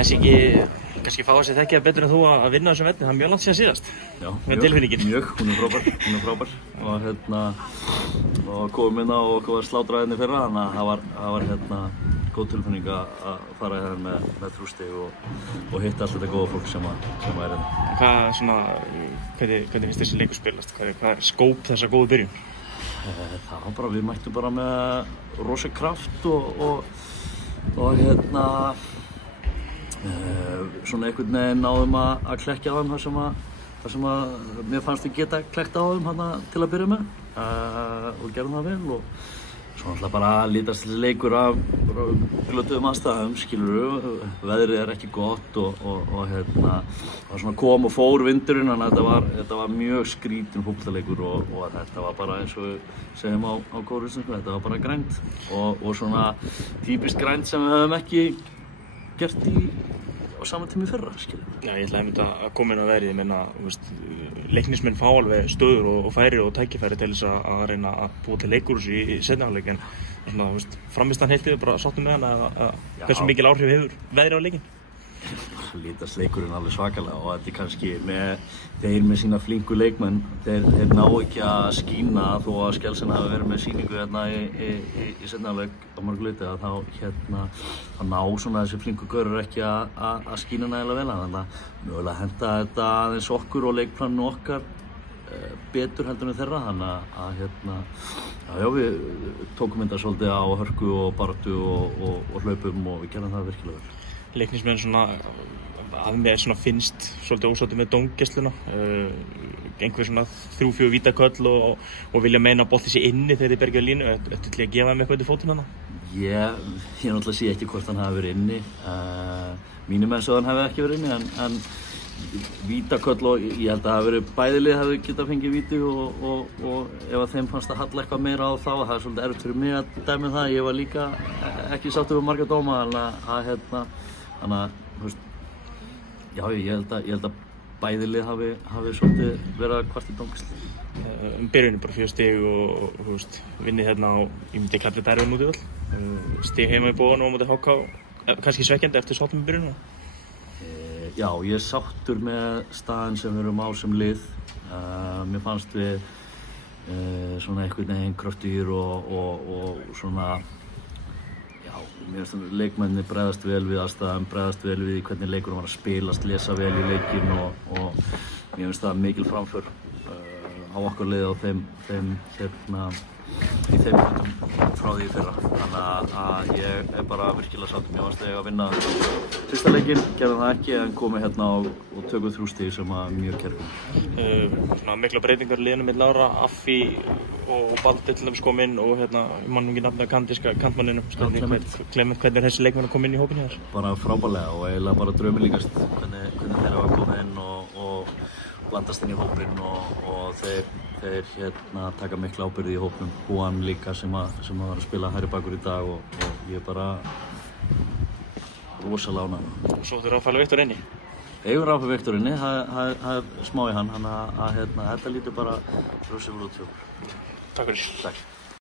Aðeins ekki, kannski fá sér þekkja betur en þú að vinna þessum velli, það mjög langt síðan síðast. Já, mjög, hún er frábær. Og komum inn á og okkur var slátrað henni fyrra, þannig að það var góð tilfinning að fara hérna með 3 stig og hitta allt þetta góða fólk sem er hérna. Hvernig finnst þessi leikur spilast? Hvað er skóp þessa góðu byrjun? Það var bara, við mættum bara með rosa kraft og svona einhvern veginn náðum að klekkja á þeim þar sem að mér fannst við geta klekkt á þeim til að byrja með og gerðum það vel og svo náttúrulega bara lítast þessi leikur af glötuðum aðstæðum, skilurðu, veðrið er ekki gott og það svona kom og fór vindurinn, þannig að þetta var mjög skrítinn fótboltaleikur og þetta var bara eins og við segjum á góðrýstum, þetta var bara grænt og svona típist grænt sem við höfum ekki gert á sama tíma í fyrra, skilur. Já, ég ætlaði einmitt að koma inn á veðrið, ég meina, leiknismenn fá alveg stöður og færi og tækifæri til þess að reyna að búa til leikur í seinni hálfleik en svona, frammistan heilt yfir bara sáttum með hana hversu mikil áhrif hefur veðrið á leikinn? Lítast leikurinn alveg svakalega og þetta kannski þeir með sína flinku leikmenn, þeir ná ekki að skína þó að Skjelsen hafi verið með sýningu hérna í seinni hálfleik á mörgu leyti að þá ná svona þessi flinku gaurur ekki að skína nægilega vel þannig að mögulega henta þetta aðeins okkur og leikplaninu okkar betur heldur en þeirra þannig að við tókum þetta svolítið á hörku og baráttu og hlaupum og við gerðum það virkilega vel. Leiknismenn svona að mér svona finnst svolítið ósáttir með dómgæsluna einhver svona 3-4 vítaköll og vilja meina að bolti sé inni þegar þið bergja línu Ertu til að gefa þeim eitthvað til fótinn hana? Ég náttúrulega sé ekki hvort hann hafi verið inni mínir menn svo hann hafi ekki verið inni en vítaköll og ég held að það hafi verið bæði lið hafi getað fengið víti og ef að þeim fannst að halla eitthvað meira á þá það er svolítið erfitt fyrir mig að dæmi það ég var líka ekki sáttur við marga dóma þannig að, já, ég held að bæði lið hafi svolítið verið að kvart í dómgæslu. Byrjunin bara 4 stig og vinnið hérna á, ég myndi klappa þetta erfið mútið vel. Stig heima í bóðan og mútið HK, kannski svekkjandi eftir sáttum með byrjunum? Já, ég er sáttur með staðinn sem við erum á sem lið. Mér fannst við svona einhvern veginn kröftugir og svona mér finnst leikmennir bregðast vel við aðstæðum, bregðast vel við hvernig leikurinn var að spilast, lesa vel í leikinn og mér finnst það mikil framför á okkar liði á þeim frá því í fyrra. Þannig að ég er bara virkilega sáttur. Mér fannst að vinna fyrsta leikinn, gerðum það ekki en komið hérna og tökum 3 stig sem að mjög kærkom. Svona mikla breytingar í liðinu milli ára, Affi og Baldur til dæmis kom inn og mann ekki nafnið kanadíska kantmanninum. Clement, hvernig er þessi leikmenn að koma inn í hópinn hér? Bara frábærlega og eiginlega bara draumilíkast hvernig þeir hafa komið inn og blandast inn í hópinn og þeir taka mikla ábyrgð í hópnum. Juan líka sem var að spila hægri bakur í dag og ég er bara rosalega ánægður. Og svo þú Rafael Viktor inni? Eigum Rafael Viktor inni, það er smá í hann, þannig að þetta lítur bara rosalega út hjá okkur. Takk fyrir. Takk.